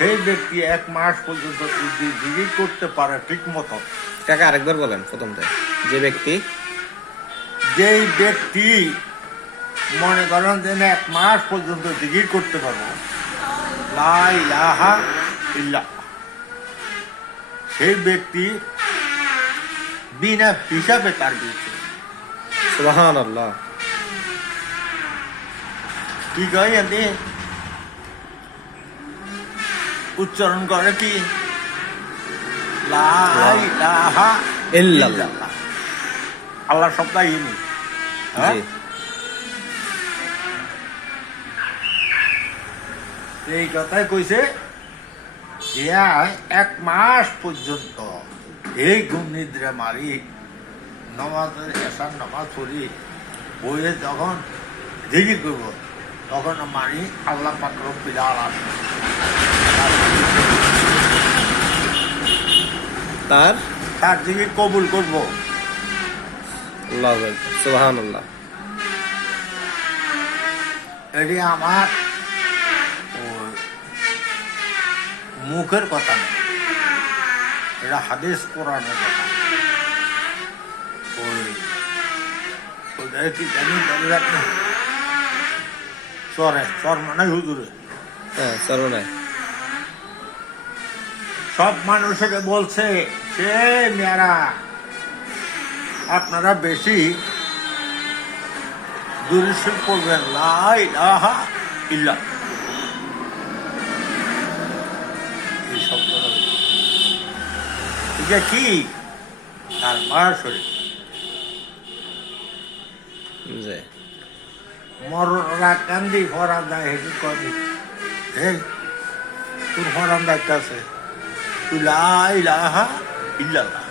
সেই ব্যক্তি 1 মাস পর্যন্ত যদি জিকির করতে পারে ঠিক মতো। কাকা আরেকবার বলেন প্রথমটা। যেই ব্যক্তি মনে করেন যে 1 মাস পর্যন্ত জিকির করতে পারবো, লা ইলাহা ইল্লাল্লাহ, সেই ব্যক্তি বিনা হিসাবে তার দিচ্ছে। সুবহানাল্লাহ। কি কয় এতে উচ্চারণ করে কি? লা ইলাহা ইল্লাল্লাহ। আল্লাহ শব্দই ইনি। জি। এই কথাই কইছে যে 1 মাস পর্যন্ত এই ঘুম নিদ্রা মারি নামাজের এসার নামাজ পড়ি বইয়ে যখন জিকির করব তখন মানি আল্লাহ পাক রব্বুল আলামিন তার জিকির কবুল করব। আল্লাহু আকবার, সুবহানাল্লাহ। এটি আমার মুখের কথা না, এটা হাদিস কোরআনের কথা। কি জানি আপনি চর মানে হুজুরে সব মানুষের বলছে সে মেয়েরা আপনারা বেশি দুরূদ পড়বেন, লা ইলাহা ইল্লাল্লাহ। এই শব্দটা এটা কি? তার মার শরীর মররা কান্দি ফরান দেয় হেঁটে কবি তোর ফরান দেখতেছে তুই লা ইলাহা ইল্লাল্লাহ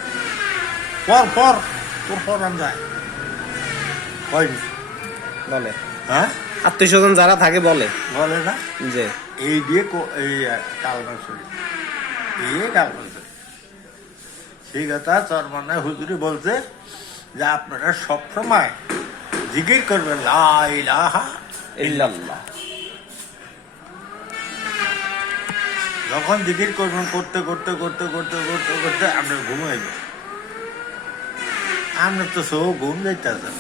পর তোর ফরান যায় হয়নি বলে। হ্যাঁ, আত্মীয় স্বজন যারা থাকে বলে না যে এই দিয়ে এই কালমা শরীর এই কালমা শরীর। সেই কথা চরমানা হুজুরি বলছে যে আপনারা সবসময় জিকির করবেন লা ইলাহা ইল্লাল্লাহ। যখন জিকির করবেন করতে করতে করতে করতে করতে করতে আপনার ঘুম হয়ে যাবে। আপনার তো সব ঘুম যাইতেছেন,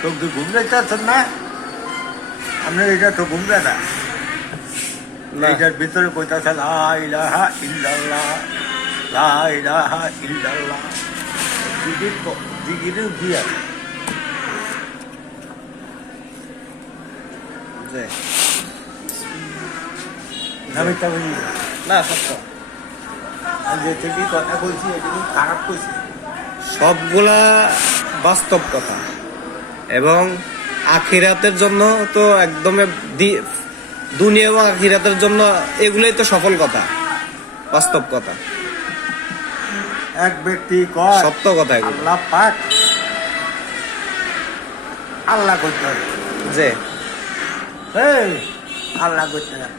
তো ঘুম যাইতেছেন না, আপনার এটা তো ঘুম যায় না। এটার ভিতরে কইতাছে লা ইলাহা ইল্লাল্লাহ, লা ইলাহা ইল্লাল্লাহ। জিকিরের দিয়া না সত্য যে কথা কইছি এটা খারাপ কইছি, সবগুলা বাস্তব কথা এবং আখিরাতের জন্য তো একদম দুনিয়া এবং আখিরাতের জন্য এগুলোই তো সফল কথা, বাস্তব কথা, এক ব্যক্তি কয় সত্য কথা। আল্লাহ পাক আল্লাহ কইতে হয় যে আল্লাহ কইতে হয়,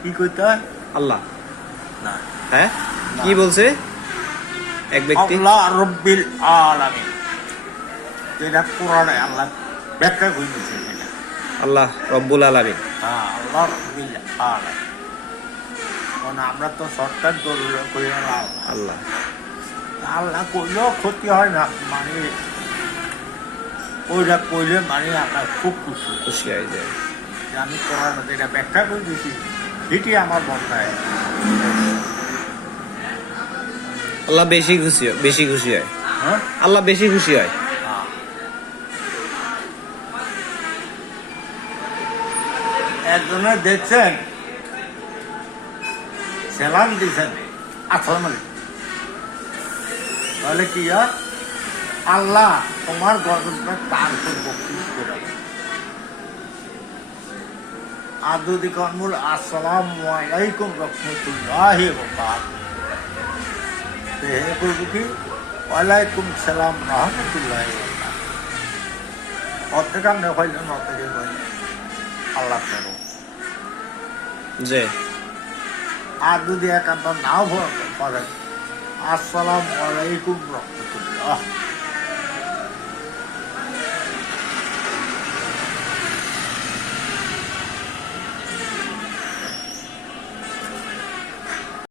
কি কইতে হয়? আল্লাহ না, হ্যাঁ কি বলছে এক ব্যক্তি? আল্লাহ রব্বিল আলামিন। এটা কোরআনে আল্লাহ ব্যাখ্যা করে দিয়েছে। আল্লাহ রব্বুল আলামিন। হ্যাঁ, আল্লাহ রব্বিল আলামিন। কারণ আমরা তো শর্টকাট দৌড়ে করি আল্লাহ আল্লাহ কইলেও ক্ষতি হয় না, মানে ওইটা কইলে মানে আমরা খুব খুশি হয়ে যায়। আমি কোরআন এটা ব্যাখ্যা করে দিয়েছি, এটি আমার বন্ধায় আল্লাহ বেশি খুশি হয়। হ্যাঁ, আল্লাহ বেশি খুশি হয়। একজনে দেখছেন সেলাম দিচ্ছেন আসসালাম আলাইকুম, তাহলে কি হয়? আল্লাহ তোমার গজবটা তার উপর বক্তব্য করে আর যদি কমুল আসসালামু আলাইকুম রাহমাতুল্লাহি ওয়া বারাকাতুহু, হে করবো কি ওয়ালাইকুম সালাম রাহমাতুল্লাহি ওয়া বারাকাতুহু। অর্ধেক আমরা হইলেন অর্ধেকে হইলেন আল্লাহ করো যে আর যদি একান্ত নাও পড়েন আসসালামু আলাইকুম রাহমাতুল্লাহ